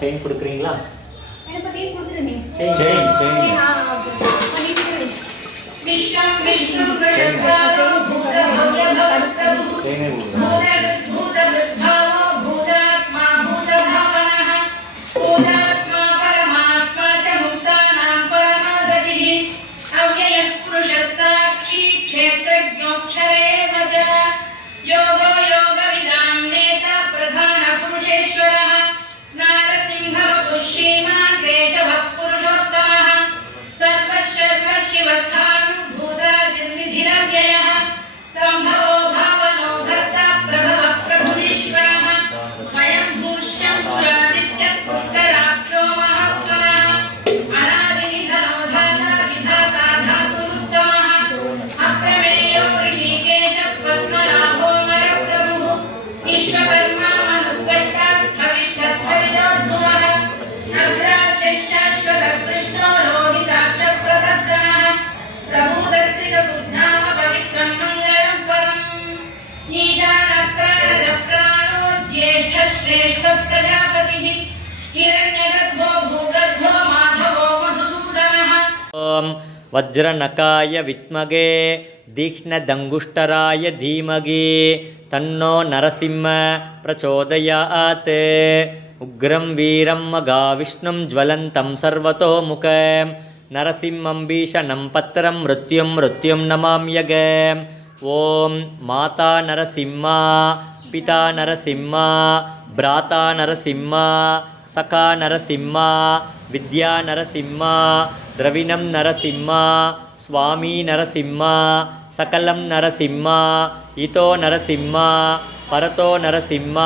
Chain கொடுக்குறீங்களா? ಓಂ ವಜ್ರನಕಾಯ ವಿದ್ಮಹೇ ತೀಕ್ಷ್ಣದಂಗುಷ್ಟರಾಯ ಧೀಮಹಿ ತನ್ನೋ ನರಸಿಂಹ ಪ್ರಚೋದಯಾತ್. ಉಗ್ರಂ ವೀರಂ ಮಹಾವಿಷ್ಣುಂ ಜ್ವಲಂತಂ ಸರ್ವತೋಮುಖಂ ನರಸಿಂಹಂ ಭೀಷಣಂ ಪತ್ರಂ ಮೃತ್ಯುಂ ನಮಾಮ್ಯಗಂ. ಓಂ ಮಾತಾ ನರಸಿಂಹ ಪಿತಾ ನರಸಿಂಹ ಭ್ರಾತಾ ನರಸಿಂಹ ಸಖಾ ನರಸಿಂಹ ವಿದ್ಯಾ ನರಸಿಂಹ ದ್ರವಿಣಂ ನರಸಿಂಹ ಸ್ವಾಮಿ ನರಸಿಂಹ ಸಕಲಂ ನರಸಿಂಹ ಇತೋ ನರಸಿಂಹ ಪರತೋ ನರಸಿಂಹ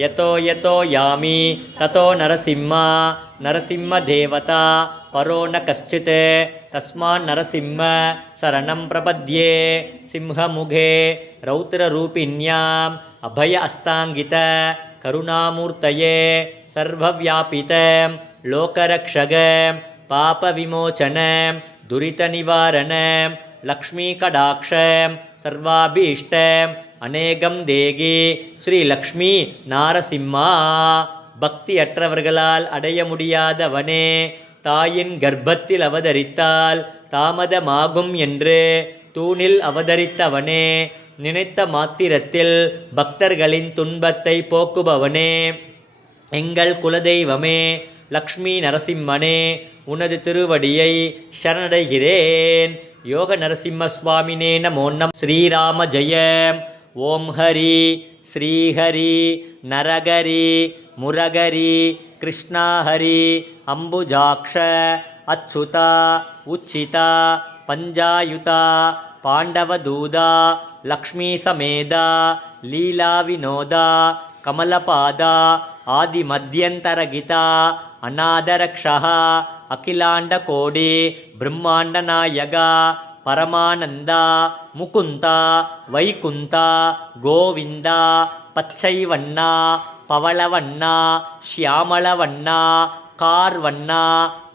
ಯತೋ ಯತೋ ಯಾಮಿ ತತೋ ನರಸಿಂಹ ನರಸಿಂಹ ದೇವತಾ ಪರೋ ನ ಕಶ್ಚಿತ್ ತಸ್ಮಾನ್ ನರಸಿಂಹ ಶರಣಂ ಪ್ರಪದ್ಯೆ. ಸಿಂಹಮುಖೇ ರೌದ್ರರೂಪಿಣ್ಯಾಂ ಅಭಯ ಹಸ್ತಾಂಗಿತ ಕರುಣಾಮೂರ್ತಯೇ ಸರ್ವವ್ಯಾಪಿತಂ ಲೋಕರಕ್ಷಕಂ ಪಾಪವಿಮೋಚನಂ ದುರಿತನಿವಾರಣಂ ಲಕ್ಷ್ಮೀಕಟಾಕ್ಷಂ ಸರ್ವಾಭೀಷ್ಟಂ அநேகம் தேகி ஸ்ரீ லக்ஷ்மி நாரசிம்மா. பக்தியற்றவர்களால் அடைய முடியாதவனே, தாயின் கர்ப்பத்தில் அவதரித்தால் தாமதமாகும் என்று தூணில் அவதரித்தவனே, நினைத்த மாத்திரத்தில் பக்தர்களின் துன்பத்தை போக்குபவனே, எங்கள் குலதெய்வமே லக்ஷ்மி நரசிம்மனே, உனது திருவடியை சரணடைகிறேன். யோக நரசிம்ம சுவாமினே நமோ நம. ஸ்ரீராம ஜெயம். ஓம் ஹரி ஸ்ரீஹரி நரகரி முரகரி கிருஷ்ணா ஹரி அம்புஜாக்ஷ அச்சுதா உச்சிதா பஞ்சாயுதா பாண்டவதூதா லக்ஷ்மீ சமேதா லீலா வினோதா கமலபாதா ஆதிமத்யந்தரகிதா அநாதரக்ஷः அகிலாண்ட கோடி பிரம்மாண்ட நாயகா பரமானந்த முகுந்த வைகுந்த கோவிந்த பச்சைவண்ணா பவளவண்ணா ஷியாமளவண்ணா கார்வண்ணா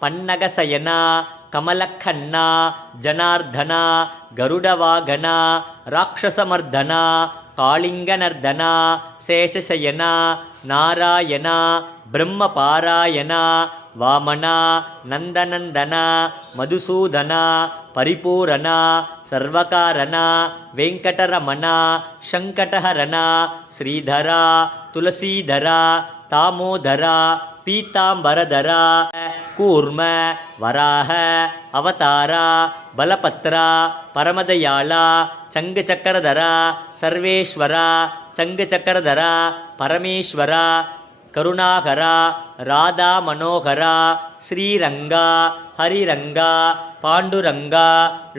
பன்னகசயனா கமலக்கண்ணா ஜனார்தனா கருடவாகனா ராட்சசமர்தனா காளிங்கநர்தனா சேஷசயனா நாராயண பிரம்மபாராயண வாமன நந்தநந்தன மதுசூதன பரிபூரண சர்வகாரண வெங்கடரமண சங்கடஹரண ஸ்ரீதர துளசீதர தாமோதர பீதாம்பரதர கூர்ம வராக அவதார பலபத்ர பரமதயாள சங்கு சக்கரதர சர்வேஸ்வர சங்கு சக்கரதர பரமேஸ்வர கருணாகர ராதா மனோகர ஸ்ரீரங்க ஹரிரங்க பாண்டுரங்க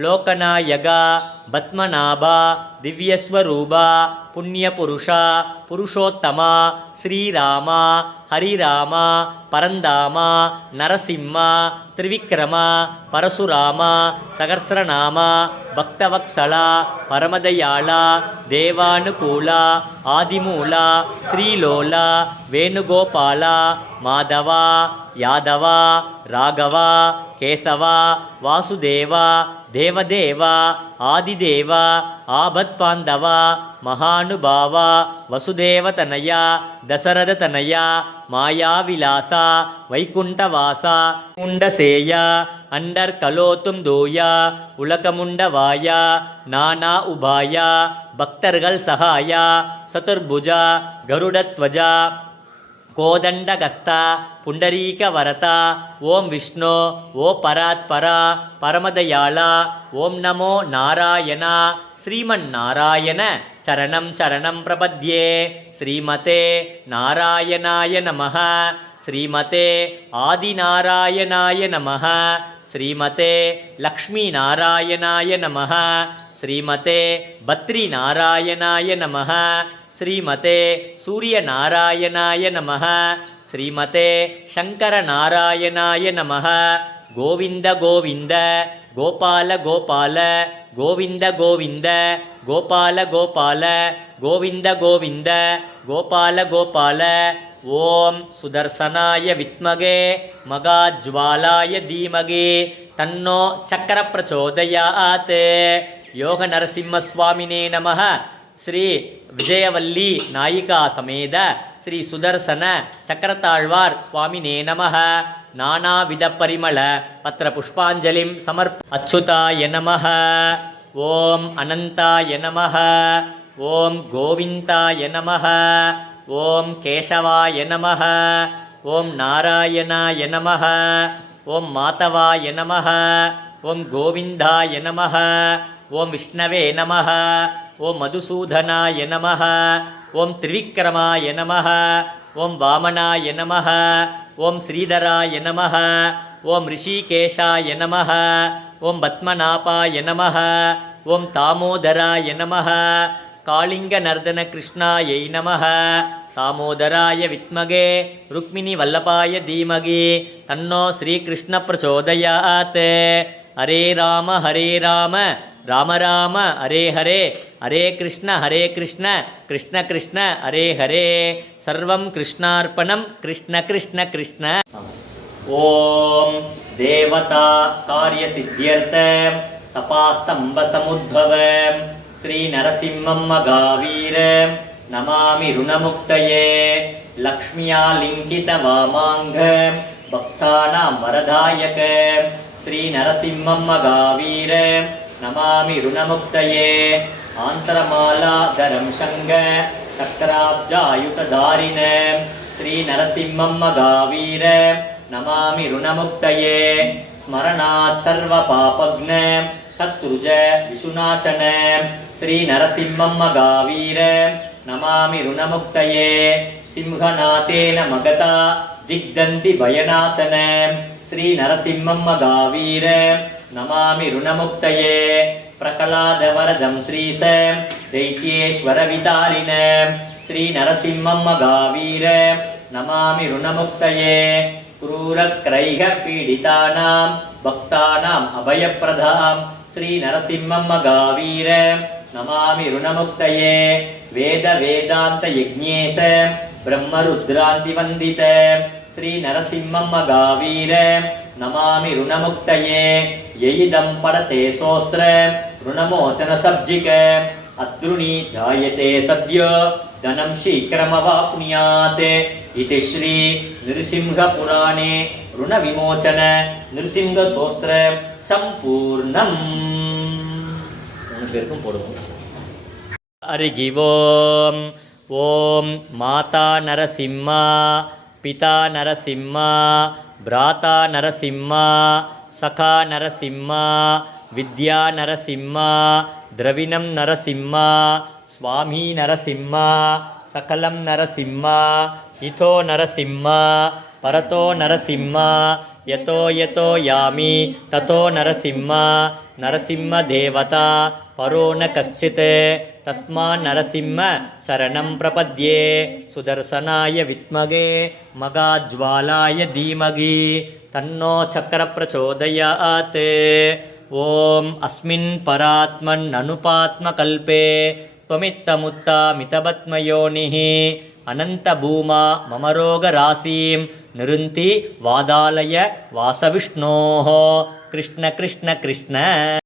லோகநாயக பத்மநாப திவ்யஸ்வரூப புண்ணியபுருஷ புருஷோத்தம ஸ்ரீராம ஹரிராம பரந்தாம நரசிம்ம திரிவிக்ரம பரசுராம சகஸ்ரநாம பக்தவத்சல பரமதயாள தேவானுகூல ஆதிமூல ஸ்ரீலோல வேணுகோபால மாதவ யாதவ ராகவ கேசவ வாசுதேவ தேவதேவ ஆதிதேவ ஆபத்பாந்தவ மகானுபாவ வசுதேவதனய தசரததனய மாயாவிலாச வைகுண்டவாச முண்டசேய அண்டர் கலோத்தும் தூய உலகமுண்டவாய நானா உபாய பக்தர்கள் சகாய சதுர்புஜ கருடத்வஜ கோதண்டகஸ்த புண்டரீக வரத ஓம் விஷ்ணு ஓ பராத்பர பரமதயாள ஓம் நமோ நாராயண ஸ்ரீமன்னாராயண சரணம் சரணம் பிரபத்யே. ஸ்ரீமதே நாராயணாய நமः. ஸ்ரீமதே ஆதிநாராயணாய நமः. ஸ்ரீமதே லக்ஷ்மீநாராயணாய நமः. ஸ்ரீமதே பத்ரிநாராயணாய நமः. ஸ்ரீமதே சூரியநாராயணாய நமः. ஸ்ரீமதே சங்கரநாராயணாய நமः. கோவிந்த கோவிந்த கோபால கோபால கோவிந்த கோவிந்த கோபால கோபால கோவிந்த கோவிந்த கோபால கோபால. ஓம் சுதர்சனாய வித்மகே மகாஜ்வாலாய தீமகி தன்னோ சக்கர பிரச்சோதயாத். யோக நரசிம்ம சுவாமினே நமः. ஸ்ரீ விஜயவல்லி நாயிகா சமேத ಶ್ರೀ ಸುದರ್ಶನ ಚಕ್ರತಾಳ್ವಾರ್ ಸ್ವಾಮಿನೇ ನಮಃ. ನಾನಾವಿಧ ಪರಿಮಳ ಪತ್ರ ಪುಷ್ಪಾಂಜಲಿಂ ಅಚ್ಯುತಾಯ ನಮಃ. ಓಂ ಅನಂತಾಯ ನಮಃ. ಓಂ ಗೋವಿಂದಾಯ ನಮಃ. ಓಂ ಕೇಶವಾಯ ನಮಃ. ಓಂ ನಾರಾಯಣಾಯ ನಮಃ. ಓಂ ಮಾಧವಾಯ ನಮಃ. ಓಂ ಗೋವಿಂದಾಯ ನಮಃ. ಓಂ ವಿಷ್ಣವೇ ನಮಃ. ಓಂ ಮಧುಸೂದನಾಯ ನಮಃ. ಓಂ ತ್ರಿವಿಕ್ರಮಾಯ ನಮಃ. ಓಂ ವಾಮನಾಯ ನಮಃ. ಓಂ ಶ್ರೀಧರಾಯ ನಮಃ. ಓಂ ಋಷಿಕೇಶಾಯ ನಮಃ. ಓಂ ಪದ್ಮನಾಭಾಯ ನಮಃ. ಓಂ ತಾಮೋದರಾಯ ನಮಃ. ಕಾಳಿಂಗನರ್ದನ ಕೃಷ್ಣಾಯೈ ನಮಃ. ತಾಮೋದರಾಯ ವಿದ್ಮಹೇ ರುಕ್ಮಿಣಿ ವಲ್ಲಭಾಯ ಧೀಮಹಿ ತನ್ನೋ ಶ್ರೀಕೃಷ್ಣ ಪ್ರಚೋದಯಾತ್. ಹರೇ ರಾಮ ರಾಮ ರಾಮ ಹರೇ ಹರೇ ಹರೇ ಕೃಷ್ಣ ಕೃಷ್ಣ ಕೃಷ್ಣ ಹರೇ ಹರೇ ಸರ್ವಂ ಕೃಷ್ಣಾರ್ಪಣಂ ಕೃಷ್ಣ ಕೃಷ್ಣ ಕೃಷ್ಣ. ಓಂ ದೇವತಾ ಕಾರ್ಯಸಿದ್ಧ್ಯರ್ಥ ಸಪಾಸ್ತಂಭ ಸಮುದ್ಭವ ಶ್ರೀ ನರಸಿಂಹಂ ಮಗಾವೀರ ನಮಾಮಿ ಋಣಮುಕ್ತಯೇ. ಲಕ್ಷ್ಮ್ಯಾಲಿಂಕಿತ ವಾಮಾಂಗ ಭಕ್ತಾನಾಂ ವರದಾಯಕ ಶ್ರೀ ನರಸಿಂಹಂ ಮಗಾವೀರ ನಮಾಮಿ ಋಣಮುಕ್ತಯೇ. ಆಂತರಮಾಲಾಧರಂ ಶಂಗ ಚಕ್ರಾಬ್ಜಾಯುತಧಾರಿಣ ಶ್ರೀ ನರಸಿಂಹಂ ಮಗಾವೀರ ನಮಾಮಿ ಋಣಮುಕ್ತಯೇ. ಸ್ಮರಣಾತ್ ಸರ್ವ ಪಾಪಘ್ನ ತತ್ರುಜ ವಿಶುನಾಶನ ಶ್ರೀ ನರಸಿಂಹಂ ಮಗಾವೀರ ನಮಾಮಿ ಋಣಮುಕ್ತಯೇ. ಸಿಂಹನಾಥೇನ ಮಗತ ದಿಗ್ದಂತಿ ಭಯನಾಶನ ಶ್ರೀ ನರಸಿಂಹಂ ಮಗಾವೀರ ನಮಾಮಿ ಋಣಮುಕ್ತಯೇ. ಪ್ರಕಲಾದವರದಂ ಶ್ರೀಸ ದೈತ್ಯೇಶ್ವರ ವಿತಾರಿಣ ಶ್ರೀ ನರಸಿಂಹಂ ಮಗಾವೀರ ನಮಾಮಿ ಋಣಮುಕ್ತಯೇ. ಕ್ರೂರಕ್ರೈಃ ಪೀಡಿತಾನಾಂ ಭಕ್ತಾನಾಂ ಅಭಯಪ್ರದಾಂ ಶ್ರೀ ನರಸಿಂಹಂ ಮಗಾವೀರ ನಮಾಮಿ ಋಣಮುಕ್ತಯೇ. ವೇದ ವೇದಾಂತ ಯಜ್ಞೇಶ ಬ್ರಹ್ಮರುದ್ರಾಂತಿ ವಂದಿತ ಶ್ರೀ ನರಸಿಂಹಂ ಮಗಾವೀರ ನಮಾಮಿ ಋಣಮುಕ್ತಯೇ. ಯಯಿದಂ ಪಡತೆ ಸೋಸ್ತ್ರ ಋಣಮೋಚನ ಸಬ್ಜಿಕ ಅದ್ರುಣಿ ಜಾಯತೆ ಸದ್ಯೋ ಧನಂ ಶೀಘ್ರಮವಾಪ್ನುಯಾತ್. ಇತಿ ಶ್ರೀ ನೃಸಿಂಹಪುರಾಣೇ ಋಣವಿಮೋಚನ ನೃಸಿಂಹಸ್ತೋತ್ರ ಸಂಪೂರ್ಣಂ. பேருக்கும் போடுவோம். ஹரி ஓம். ஓம் மாதா நரசிம்மா பிதா நரசிம்மா பிராதா நரசிம்மா சகா நரசிம்மா வித்யா நரசிம்மா திரவிணம் நரசிம்மா ஸ்வாமி நரசிம்மா சகலம் நரசிம்மா இதோ நரசிம்மா பரதோ நரசிம்மா ಯತೋ ಯತೋ ಯಾಮಿ ತಥೋ ನರಸಿಂಹ ನರಸಿಂಹ ದೇವತಾ ಪರೋ ನ ಕಶ್ಚಿತ್ ತಸ್ಮಾನ್ ನರಸಿಂಹ ಶರಣಂ ಪ್ರಪದ್ಯೆ. ಸುದರ್ಶನಾಯ ವಿದ್ಮಹೇ ಮಗಾಜ್ವಾಲಾಯ ಧೀಮಹಿ ತನ್ನೋ ಚಕ್ರ ಪ್ರಚೋದಯಾತ್. ಓಂ ಅಸ್ಮಿನ್ ಪರಾತ್ಮನ್ ಅನುಪಾತ್ಮಕಲ್ಪೆ ತ್ವಮಿತ್ತಮುತ್ತ ಮಿತಬತ್ಮಯೋನಿಃ ಅನಂತ ಭೂಮಾ ಮಮ ರೋಗ ರಾಶೀಂ ನಿರುಂತಿ ವಾದಾಲಯ ವಾಸವಿಷ್ಣೋಃ. ಕೃಷ್ಣ ಕೃಷ್ಣ ಕೃಷ್ಣ.